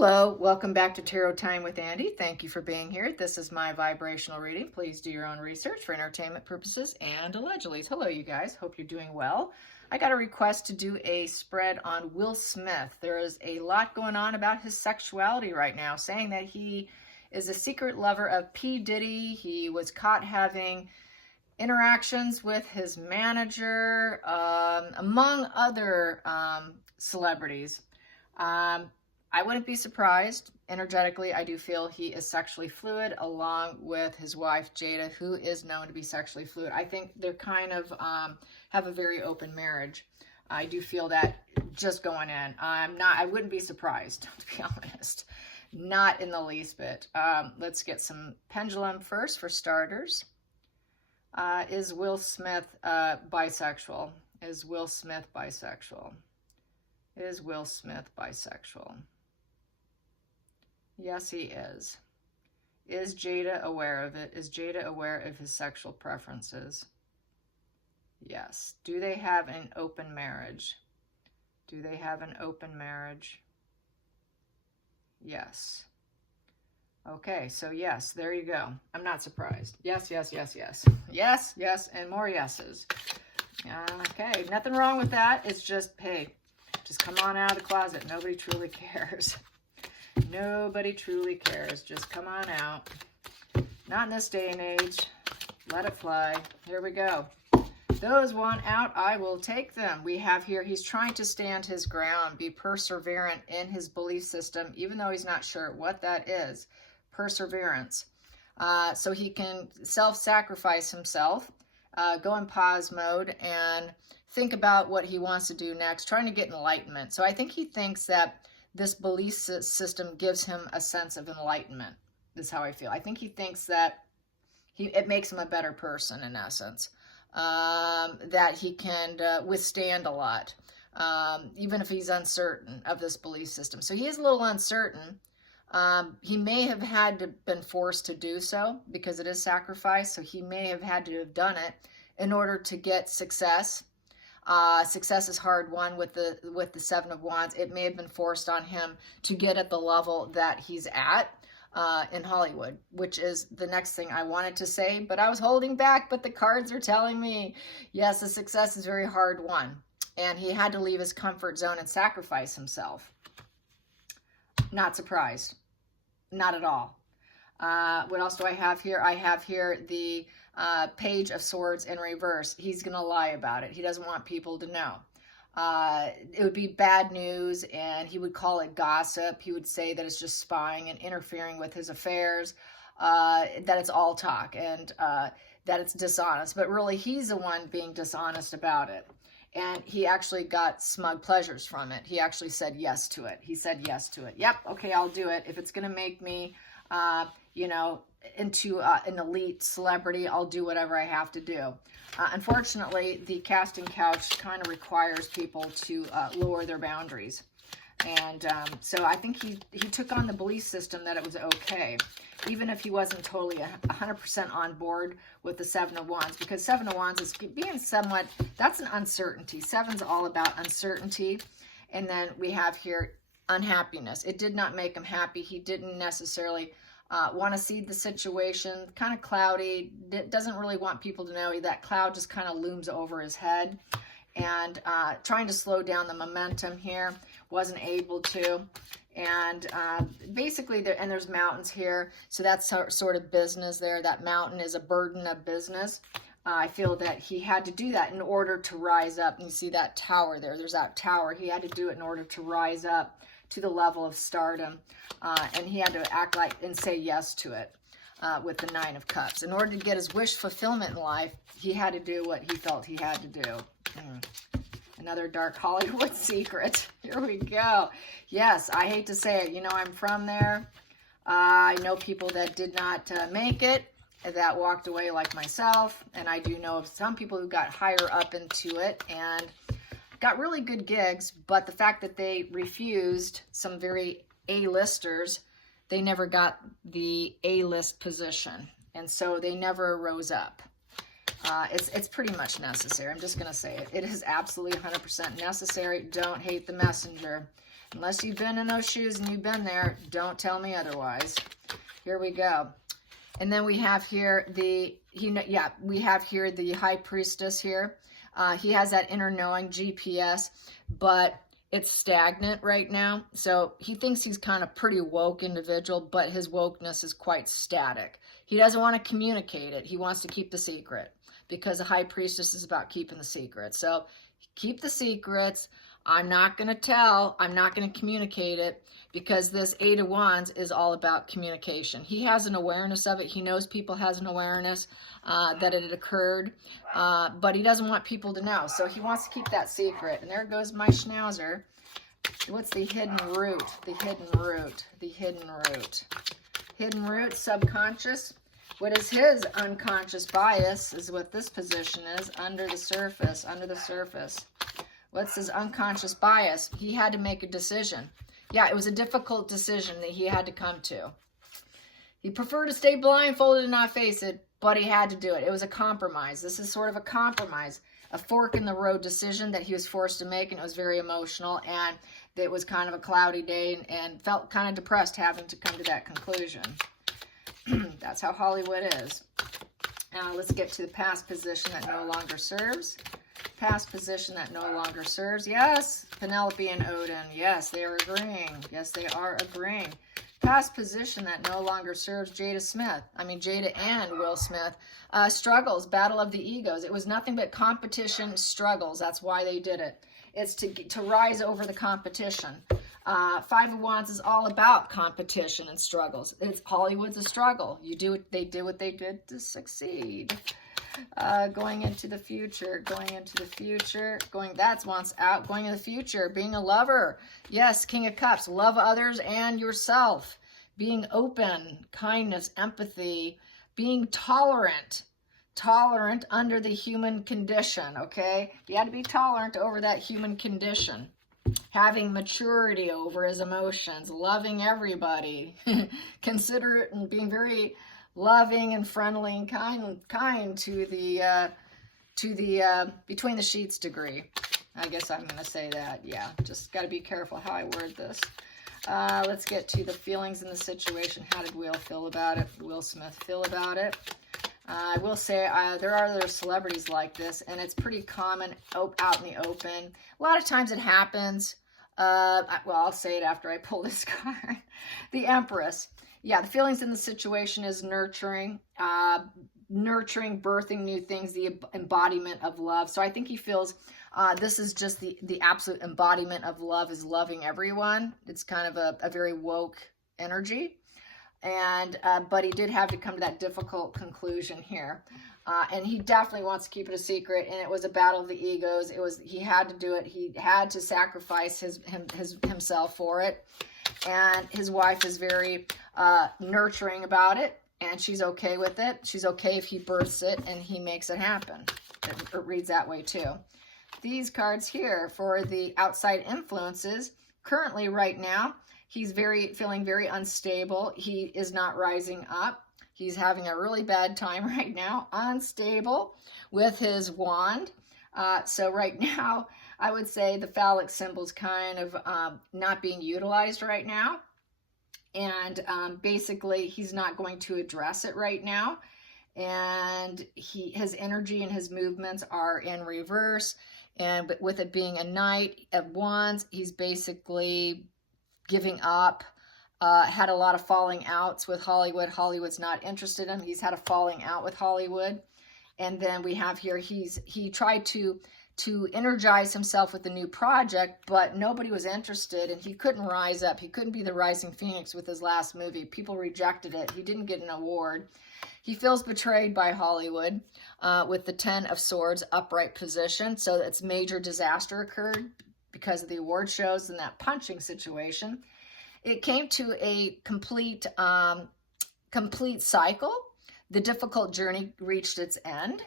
Hello, welcome back to Tarot Time with Andy. Thank you for being here. This is my vibrational reading. Please do your own research for entertainment purposes and allegedly. Hello, you guys. Hope you're doing well. I got a request to do a spread on Will Smith. There is a lot going on about his sexuality right now, saying that he is a secret lover of P. Diddy. He was caught having interactions with his manager, among other celebrities. I wouldn't be surprised. Energetically, I do feel he is sexually fluid, along with his wife, Jada, who is known to be sexually fluid. I think they're kind of have a very open marriage. I do feel that just going in. I wouldn't be surprised, to be honest. Not in the least bit. Let's get some pendulum first for starters. Is Will Smith bisexual? Is Will Smith bisexual? Is Will Smith bisexual? Yes, he is. Is Jada aware of it? Is Jada aware of his sexual preferences? Yes. Do they have an open marriage? Do they have an open marriage? Yes. Okay, so yes, there you go. I'm not surprised. Yes, yes, yes, yes. Yes, yes, and more yeses. Okay, nothing wrong with that. It's just, hey, just come on out of the closet. Nobody truly cares. Nobody truly cares. Just come on out. Not in this day and age. Let it fly. Here we go. Those want out, I will take them. We have here, he's trying to stand his ground, be perseverant in his belief system, even though he's not sure what that is. Perseverance. So he can self-sacrifice himself, go in pause mode, and think about what he wants to do next, trying to get enlightenment. So I think he thinks that this belief system gives him a sense of enlightenment. This is how I feel. I think he thinks that it makes him a better person, in essence. That he can withstand a lot, even if he's uncertain of this belief system. So he is a little uncertain. He may have had to been forced to do so because it is sacrifice. So he may have had to have done it in order to get success. Success is hard won with the Seven of Wands. It may have been forced on him to get at the level that he's at in Hollywood, which is the next thing I wanted to say, but I was holding back, but the cards are telling me, yes, the success is very hard won, and he had to leave his comfort zone and sacrifice himself. Not surprised. Not at all. What else do I have here? I have here the Page of Swords in reverse. He's going to lie about it. He doesn't want people to know. It would be bad news, and he would call it gossip. He would say that it's just spying and interfering with his affairs, that it's all talk, and that it's dishonest. But really, he's the one being dishonest about it. And he actually got smug pleasures from it. He actually said yes to it. He said yes to it. Yep, okay, I'll do it. If it's going to make me, into an elite celebrity, I'll do whatever I have to do. Unfortunately, the casting couch kind of requires people to lower their boundaries. And so I think he took on the belief system that it was okay, even if he wasn't totally 100% on board with the Seven of Wands, because Seven of Wands is being somewhat, that's an uncertainty. Seven's all about uncertainty. And then we have here unhappiness. It did not make him happy. He didn't necessarily want to see the situation, kind of cloudy, doesn't really want people to know. That cloud just kind of looms over his head, and trying to slow down the momentum here, wasn't able to. And basically, there's mountains here, so that's sort of business there. That mountain is a burden of business. I feel that he had to do that in order to rise up. You see that tower there, there's that tower. He had to do it in order to rise up to the level of stardom, and he had to act like and say yes to it with the Nine of Cups. In order to get his wish fulfillment in life, he had to do what he felt he had to do. Another dark Hollywood secret. Here we go. Yes, I hate to say it. You know, I'm from there. I know people that did not make it, that walked away like myself, and I do know of some people who got higher up into it and got really good gigs, but the fact that they refused some very A-listers, they never got the A-list position, and so they never rose up. It's pretty much necessary. I'm just going to say it. It is absolutely 100% necessary. Don't hate the messenger. Unless you've been in those shoes and you've been there, don't tell me otherwise. Here we go. And then we have here we have here the High Priestess here. He has that inner knowing, GPS, but it's stagnant right now. So he thinks he's kind of pretty woke individual, but his wokeness is quite static. He doesn't want to communicate it. He wants to keep the secret because the High Priestess is about keeping the secret. So keep the secrets. I'm not going to tell. I'm not going to communicate it because this Eight of Wands is all about communication. He has an awareness of it. He knows people has an awareness that it had occurred, but he doesn't want people to know. So he wants to keep that secret. And there goes my schnauzer. What's the hidden root? The hidden root. The hidden root. Hidden root, subconscious. What is his unconscious bias is what this position is, under the surface, under the surface. What's his unconscious bias? He had to make a decision. Yeah, it was a difficult decision that he had to come to. He preferred to stay blindfolded and not face it, but he had to do it. It was a compromise. This is sort of a compromise, a fork in the road decision that he was forced to make, and it was very emotional, and it was kind of a cloudy day and felt kind of depressed having to come to that conclusion. That's how Hollywood is. Now let's get to the past position that no longer serves. Past position that no longer serves. Yes, Penelope and Odin. Yes, they are agreeing. Yes, they are agreeing. Past position that no longer serves. Jada and Will Smith. Struggles, battle of the egos. It was nothing but competition, struggles. That's why they did it. It's to rise over the competition. Five of Wands is all about competition and struggles. Hollywood's a struggle. They did what they did to succeed. Going into the future, that's wants out, going in the future, being a lover. Yes, King of Cups, love others and yourself. Being open, kindness, empathy, being tolerant under the human condition, okay? You had to be tolerant over that human condition. Having maturity over his emotions, loving everybody, considerate and being very loving and friendly and kind to the between the sheets degree. I guess I'm going to say that. Yeah, just got to be careful how I word this. Let's get to the feelings in the situation. How did Will feel about it? Will Smith feel about it? I will say there are other celebrities like this, and it's pretty common out in the open. A lot of times it happens. Well, I'll say it after I pull this card. The Empress. Yeah, the feelings in the situation is nurturing, birthing new things, the embodiment of love. So I think he feels this is just the absolute embodiment of love, is loving everyone. It's kind of a very woke energy. And but he did have to come to that difficult conclusion here. And he definitely wants to keep it a secret, and it was a battle of the egos. He had to do it. He had to sacrifice himself for it. And his wife is very nurturing about it, and she's okay with it. She's okay if he births it and he makes it happen. It reads that way too. These cards here for the outside influences, currently right now, he's feeling very unstable. He is not rising up. He's having a really bad time right now, unstable with his wand. So right now, I would say the phallic symbol's kind of not being utilized right now. And basically, he's not going to address it right now. And his energy and his movements are in reverse. And with it being a Knight of Wands, he's basically giving up. Had a lot of falling outs with Hollywood. Hollywood's not interested in him. He's had a falling out with Hollywood. And then we have here, he tried to energize himself with a new project, but nobody was interested, and he couldn't rise up. He couldn't be the rising phoenix with his last movie. People rejected it. He didn't get an award. He feels betrayed by Hollywood with the 10 of Swords upright position. So it's major disaster occurred because of the award shows and that punching situation. It came to a complete cycle. The difficult journey reached its end.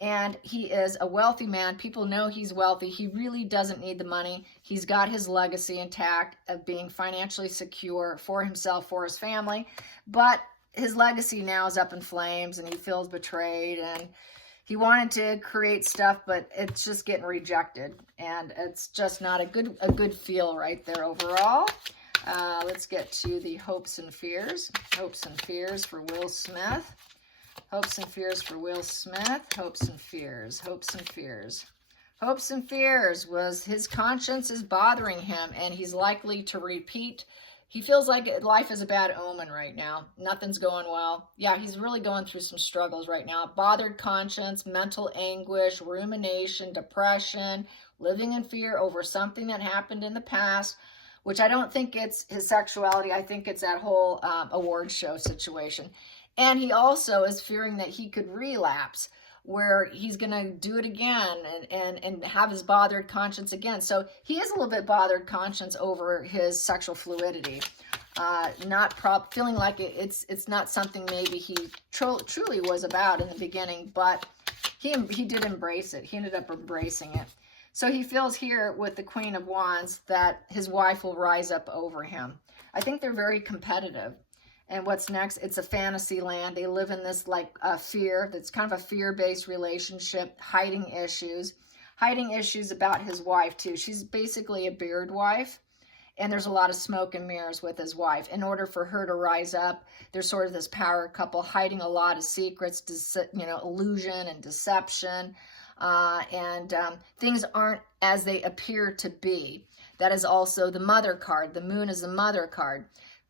And he is a wealthy man. People know he's wealthy. He really doesn't need the money. He's got his legacy intact of being financially secure for himself, for his family. But his legacy now is up in flames, and he feels betrayed. And He wanted to create stuff, but it's just getting rejected, and it's just not a good feel right there overall. Let's get to the hopes and fears. Hopes and fears for Will Smith. Hopes and fears for Will Smith. Hopes and fears. Hopes and fears. Hopes and fears was his conscience is bothering him, and he's likely to repeat. He feels like life is a bad omen right now. Nothing's going well. Yeah, he's really going through some struggles right now. Bothered conscience, mental anguish, rumination, depression, living in fear over something that happened in the past, which I don't think it's his sexuality. I think it's that whole award show situation. And he also is fearing that he could relapse, where he's going to do it again and have his bothered conscience again. So he is a little bit bothered conscience over his sexual fluidity, feeling like it's not something maybe he truly was about in the beginning, but he did embrace it. He ended up embracing it. So he feels here with the Queen of Wands that his wife will rise up over him. I think they're very competitive. And what's next? It's a fantasy land. They live in this like fear. That's kind of a fear-based relationship, hiding issues about his wife too. She's basically a beard wife, and there's a lot of smoke and mirrors with his wife. In order for her to rise up, there's sort of this power couple hiding a lot of secrets, illusion and deception, and things aren't as they appear to be. That is also the mother card. The moon is the mother card.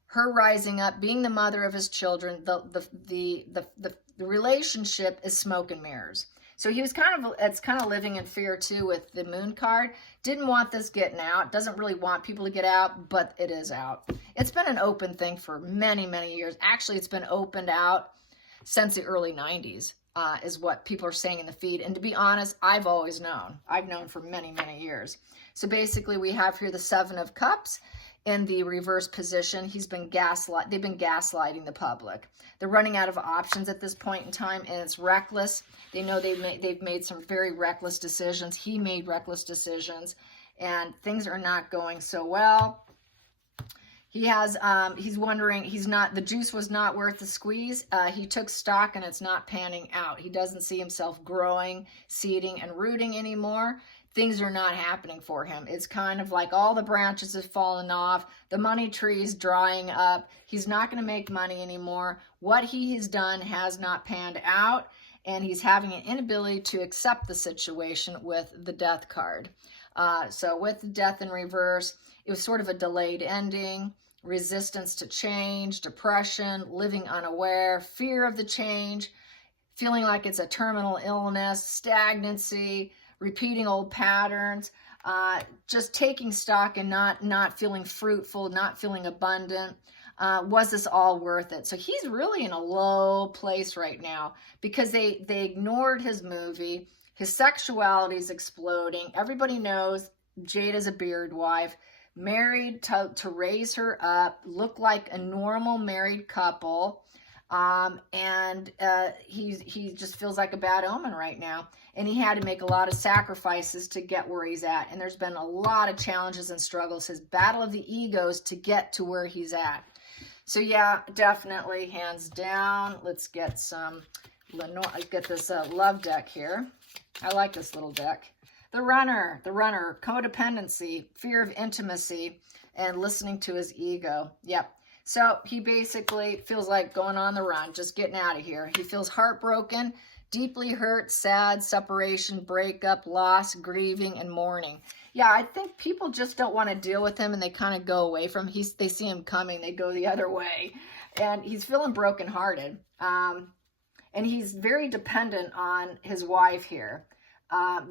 Her rising up, being the mother of his children, the relationship is smoke and mirrors. So he was kind of living in fear too with the moon card. Didn't want this getting out. Doesn't really want people to get out, but it is out. It's been an open thing for many, many years. Actually, it's been opened out since the early 90s, is what people are saying in the feed. And to be honest, I've always known. I've known for many, many years. So basically, we have here the Seven of Cups. In the reverse position, they've been gaslighting the public. They're running out of options at this point in time, and it's reckless. They know they've made some very reckless decisions. He made reckless decisions, and things are not going so well. He's wondering, the juice was not worth the squeeze. He took stock and it's not panning out. He doesn't see himself growing, seeding, and rooting anymore. Things are not happening for him. It's kind of like all the branches have fallen off. The money tree is drying up. He's not going to make money anymore. What he has done has not panned out, and he's having an inability to accept the situation with the Death card. So with the Death in reverse, it was sort of a delayed ending, resistance to change, depression, living unaware, fear of the change, feeling like it's a terminal illness, stagnancy, repeating old patterns, just taking stock and not feeling fruitful, not feeling abundant. Was this all worth it? So he's really in a low place right now because they ignored his movie. His sexuality is exploding. Everybody knows Jada's a beard wife, married to raise her up, look like a normal married couple. He just feels like a bad omen right now. And he had to make a lot of sacrifices to get where he's at. And there's been a lot of challenges and struggles, his battle of the egos to get to where he's at. So yeah, definitely, hands down. Let's get this love deck here. I like this little deck. The runner, codependency, fear of intimacy, and listening to his ego. Yep. So he basically feels like going on the run, just getting out of here. He feels heartbroken, deeply hurt, sad, separation, breakup, loss, grieving, and mourning. Yeah, I think people just don't want to deal with him, and they kind of go away from him. They see him coming, they go the other way. And he's feeling brokenhearted. And he's very dependent on his wife here.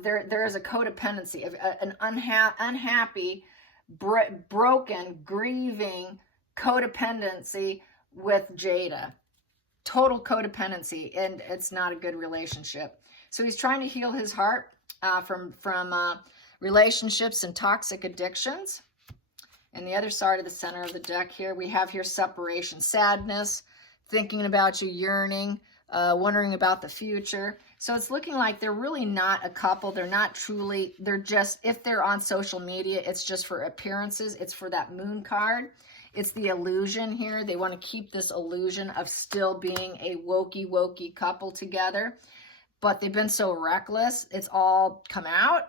There is a codependency, of an unhappy, broken, grieving codependency with Jada. Total codependency, and it's not a good relationship. So he's trying to heal his heart from relationships and toxic addictions. And the other side of the center of the deck here, we have here separation, sadness, thinking about you, yearning, wondering about the future. So it's looking like they're really not a couple. They're not truly, they're just, if they're on social media, it's just for appearances. It's for that moon card. It's the illusion here. They want to keep this illusion of still being a wokey couple together. but they've been so reckless. It's all come out,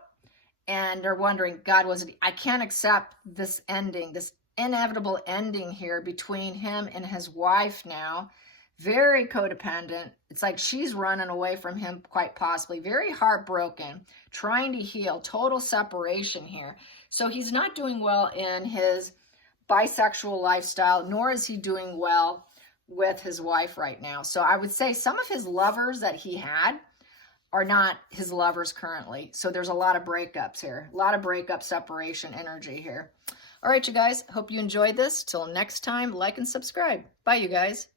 and they're wondering, God, I can't accept this ending, this inevitable ending here between him and his wife now. Very codependent. It's like she's running away from him, quite possibly. Very heartbroken, trying to heal, total separation here. So he's not doing well in his bisexual lifestyle, nor is he doing well with his wife right now. So I would say some of his lovers that he had are not his lovers currently. So there's a lot of breakups here, a lot of breakup separation energy here. All right, you guys, hope you enjoyed this. Till next time, like and subscribe. Bye, you guys.